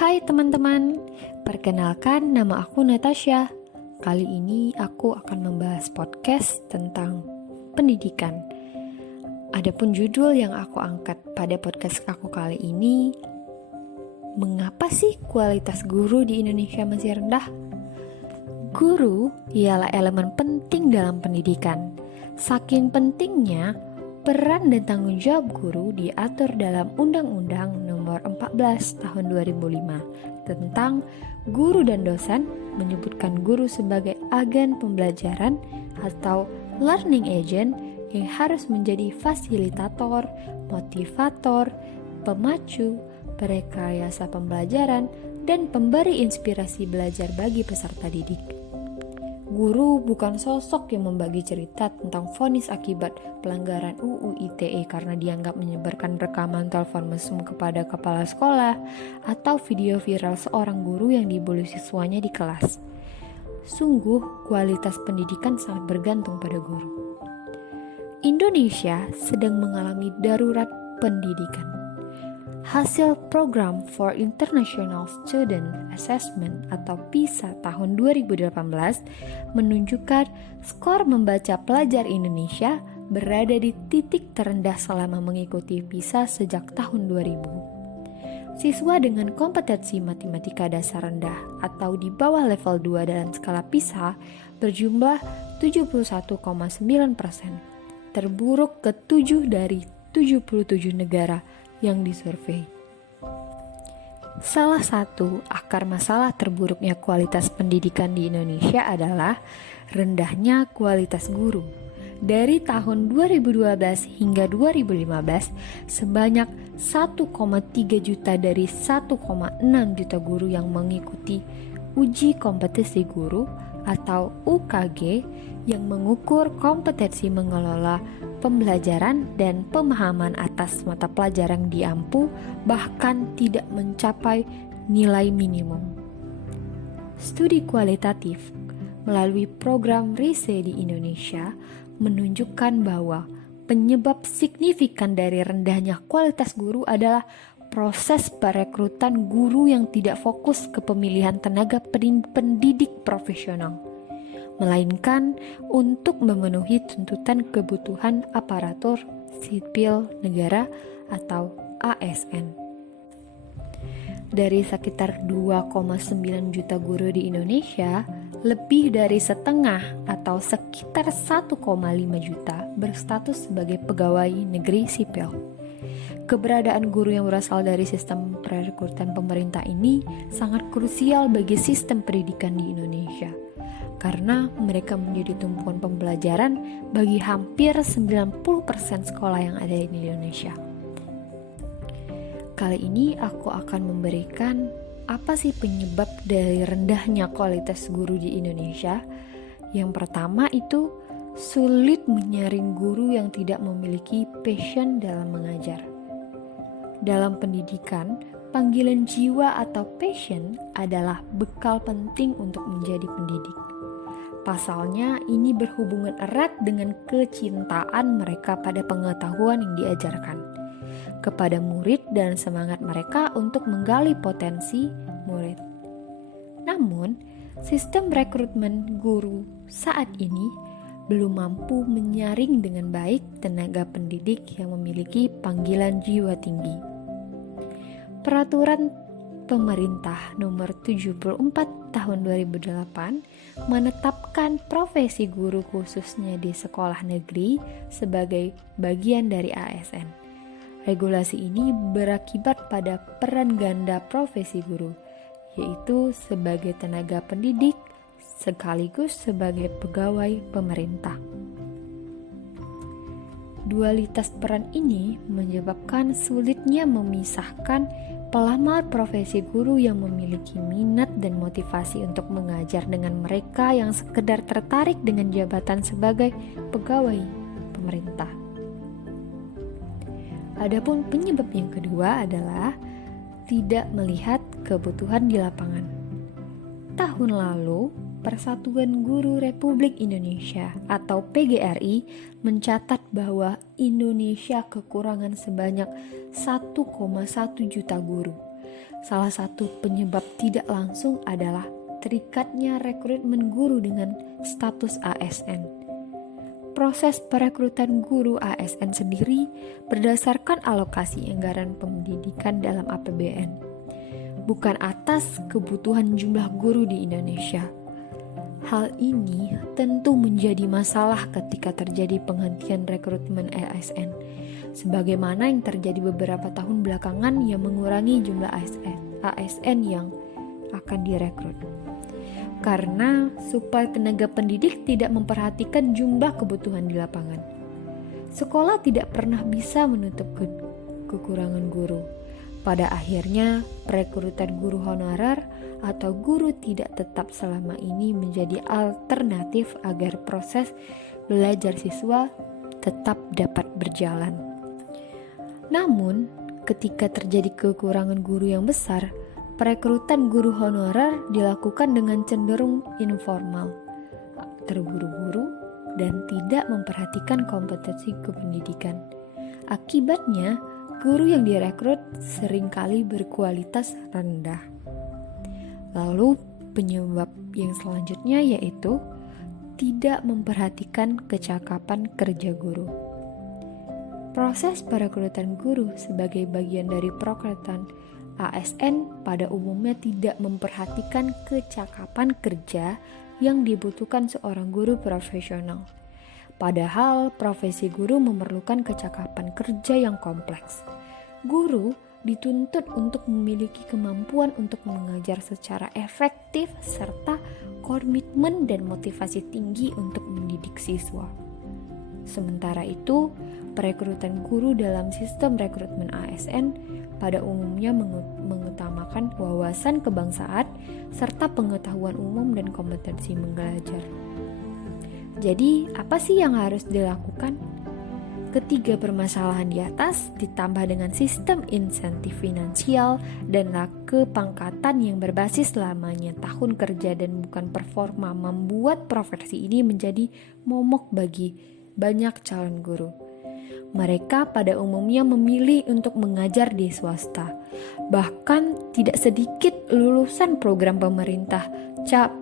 Hai teman-teman, perkenalkan nama aku Natasha. Kali ini aku akan membahas podcast tentang pendidikan. Adapun judul yang aku angkat pada podcast aku kali ini, mengapa sih kualitas guru di Indonesia masih rendah? Guru ialah elemen penting dalam pendidikan. Saking pentingnya, peran dan tanggung jawab guru diatur dalam Undang-Undang Nomor 14 Tahun 2005 tentang guru dan dosen, menyebutkan guru sebagai agen pembelajaran atau learning agent yang harus menjadi fasilitator, motivator, pemacu, perekayasa pembelajaran, dan pemberi inspirasi belajar bagi peserta didik. Guru bukan sosok yang membagi cerita tentang vonis akibat pelanggaran UU ITE karena dianggap menyebarkan rekaman telepon mesum kepada kepala sekolah atau video viral seorang guru yang dibully siswanya di kelas. Sungguh, kualitas pendidikan sangat bergantung pada guru. Indonesia sedang mengalami darurat pendidikan. Hasil Program for International Student Assessment atau PISA tahun 2018 menunjukkan skor membaca pelajar Indonesia berada di titik terendah selama mengikuti PISA sejak tahun 2000. Siswa dengan kompetensi matematika dasar rendah atau di bawah level 2 dalam skala PISA berjumlah 71,9%, terburuk ke-7 dari 77 negara yang disurvei. Salah satu akar masalah terburuknya kualitas pendidikan di Indonesia adalah rendahnya kualitas guru. Dari tahun 2012 hingga 2015, sebanyak 1,3 juta dari 1,6 juta guru yang mengikuti uji kompetensi guru atau UKG yang mengukur kompetensi mengelola pembelajaran dan pemahaman atas mata pelajaran yang diampu bahkan tidak mencapai nilai minimum. Studi kualitatif melalui program RISE di Indonesia menunjukkan bahwa penyebab signifikan dari rendahnya kualitas guru adalah proses perekrutan guru yang tidak fokus ke pemilihan tenaga pendidik profesional, melainkan untuk memenuhi tuntutan kebutuhan aparatur sipil negara atau ASN. Dari sekitar 2,9 juta guru di Indonesia, lebih dari setengah atau sekitar 1,5 juta berstatus sebagai pegawai negeri sipil. Keberadaan guru yang berasal dari sistem perekrutan pemerintah ini sangat krusial bagi sistem pendidikan di Indonesia, karena mereka menjadi tumpuan pembelajaran bagi hampir 90% sekolah yang ada di Indonesia. Kali ini aku akan memberikan apa sih penyebab dari rendahnya kualitas guru di Indonesia. Yang pertama itu sulit menyaring guru yang tidak memiliki passion dalam mengajar. Dalam pendidikan, panggilan jiwa atau passion adalah bekal penting untuk menjadi pendidik. Pasalnya, ini berhubungan erat dengan kecintaan mereka pada pengetahuan yang diajarkan, kepada murid dan semangat mereka untuk menggali potensi murid. Namun, sistem rekrutmen guru saat ini belum mampu menyaring dengan baik tenaga pendidik yang memiliki panggilan jiwa tinggi. Peraturan Pemerintah Nomor 74 Tahun 2008 menetapkan profesi guru khususnya di sekolah negeri sebagai bagian dari ASN. Regulasi ini berakibat pada peran ganda profesi guru, yaitu sebagai tenaga pendidik sekaligus sebagai pegawai pemerintah. Dualitas peran ini menyebabkan sulitnya memisahkan pelamar profesi guru yang memiliki minat dan motivasi untuk mengajar dengan mereka yang sekedar tertarik dengan jabatan sebagai pegawai pemerintah. Adapun penyebab yang kedua adalah tidak melihat kebutuhan di lapangan. Tahun lalu, Persatuan Guru Republik Indonesia atau PGRI mencatat bahwa Indonesia kekurangan sebanyak 1,1 juta guru. Salah satu penyebab tidak langsung adalah terikatnya rekrutmen guru dengan status ASN. Proses perekrutan guru ASN sendiri berdasarkan alokasi anggaran pendidikan dalam APBN, bukan atas kebutuhan jumlah guru di Indonesia. Hal ini tentu menjadi masalah ketika terjadi penghentian rekrutmen ASN, sebagaimana yang terjadi beberapa tahun belakangan yang mengurangi jumlah ASN yang akan direkrut. Karena suplai tenaga pendidik tidak memperhatikan jumlah kebutuhan di lapangan. Sekolah tidak pernah bisa menutup kekurangan guru. Pada akhirnya, perekrutan guru honorer atau guru tidak tetap selama ini menjadi alternatif agar proses belajar siswa tetap dapat berjalan. Namun, ketika terjadi kekurangan guru yang besar, perekrutan guru honorer dilakukan dengan cenderung informal, terburu-buru, dan tidak memperhatikan kompetensi kependidikan. Akibatnya, guru yang direkrut seringkali berkualitas rendah. Lalu, penyebab yang selanjutnya yaitu tidak memperhatikan kecakapan kerja guru. Proses perekrutan guru sebagai bagian dari perekrutan ASN pada umumnya tidak memperhatikan kecakapan kerja yang dibutuhkan seorang guru profesional. Padahal profesi guru memerlukan kecakapan kerja yang kompleks. Guru dituntut untuk memiliki kemampuan untuk mengajar secara efektif serta komitmen dan motivasi tinggi untuk mendidik siswa. Sementara itu, perekrutan guru dalam sistem rekrutmen ASN pada umumnya mengutamakan wawasan kebangsaan serta pengetahuan umum dan kompetensi mengajar. Jadi, apa sih yang harus dilakukan? Ketiga permasalahan di atas ditambah dengan sistem insentif finansial dan kepangkatan yang berbasis lamanya tahun kerja dan bukan performa membuat profesi ini menjadi momok bagi banyak calon guru. Mereka pada umumnya memilih untuk mengajar di swasta. Bahkan tidak sedikit lulusan program pemerintah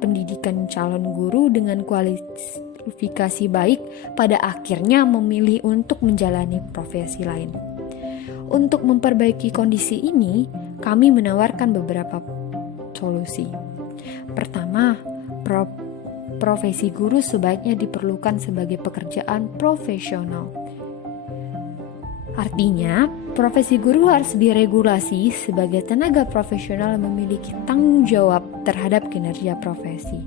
pendidikan calon guru dengan kualifikasi baik pada akhirnya memilih untuk menjalani profesi lain. Untuk memperbaiki kondisi ini, kami menawarkan beberapa solusi. Pertama, profesi guru sebaiknya diperlukan sebagai pekerjaan profesional. Artinya, profesi guru harus diregulasi sebagai tenaga profesional yang memiliki tanggung jawab terhadap kinerja profesi.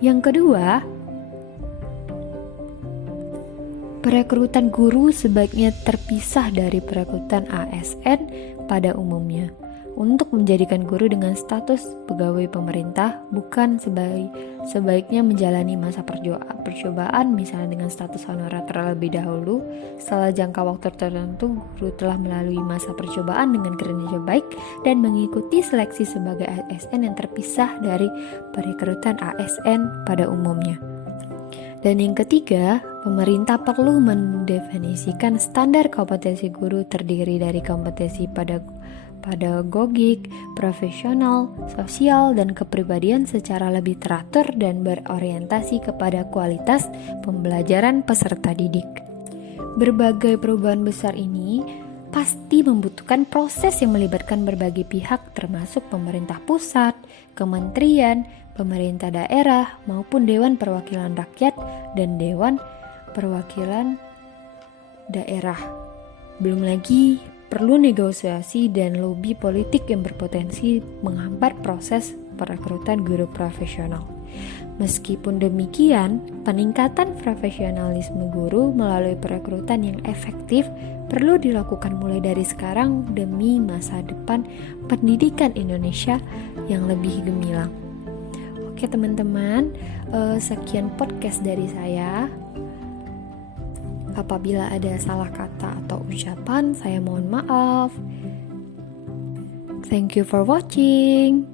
Yang kedua, perekrutan guru sebaiknya terpisah dari perekrutan ASN pada umumnya. Untuk menjadikan guru dengan status pegawai pemerintah bukan sebaiknya menjalani masa percobaan misalnya dengan status honorer terlebih dahulu. Setelah jangka waktu tertentu, guru telah melalui masa percobaan dengan kinerja baik dan mengikuti seleksi sebagai ASN yang terpisah dari perekrutan ASN pada umumnya. Dan yang ketiga, pemerintah perlu mendefinisikan standar kompetensi guru terdiri dari kompetensi pedagogik, profesional, sosial, dan kepribadian secara lebih teratur dan berorientasi kepada kualitas pembelajaran peserta didik. Berbagai perubahan besar ini pasti membutuhkan proses yang melibatkan berbagai pihak termasuk pemerintah pusat, kementerian, pemerintah daerah, maupun Dewan Perwakilan Rakyat dan Dewan Perwakilan Daerah. Belum lagi perlu negosiasi dan lobi politik yang berpotensi menghambat proses perekrutan guru profesional. Meskipun demikian, peningkatan profesionalisme guru melalui perekrutan yang efektif perlu dilakukan mulai dari sekarang demi masa depan pendidikan Indonesia yang lebih gemilang. Oke teman-teman, sekian podcast dari saya. Apabila ada salah kata atau ucapan, saya mohon maaf. Thank you for watching.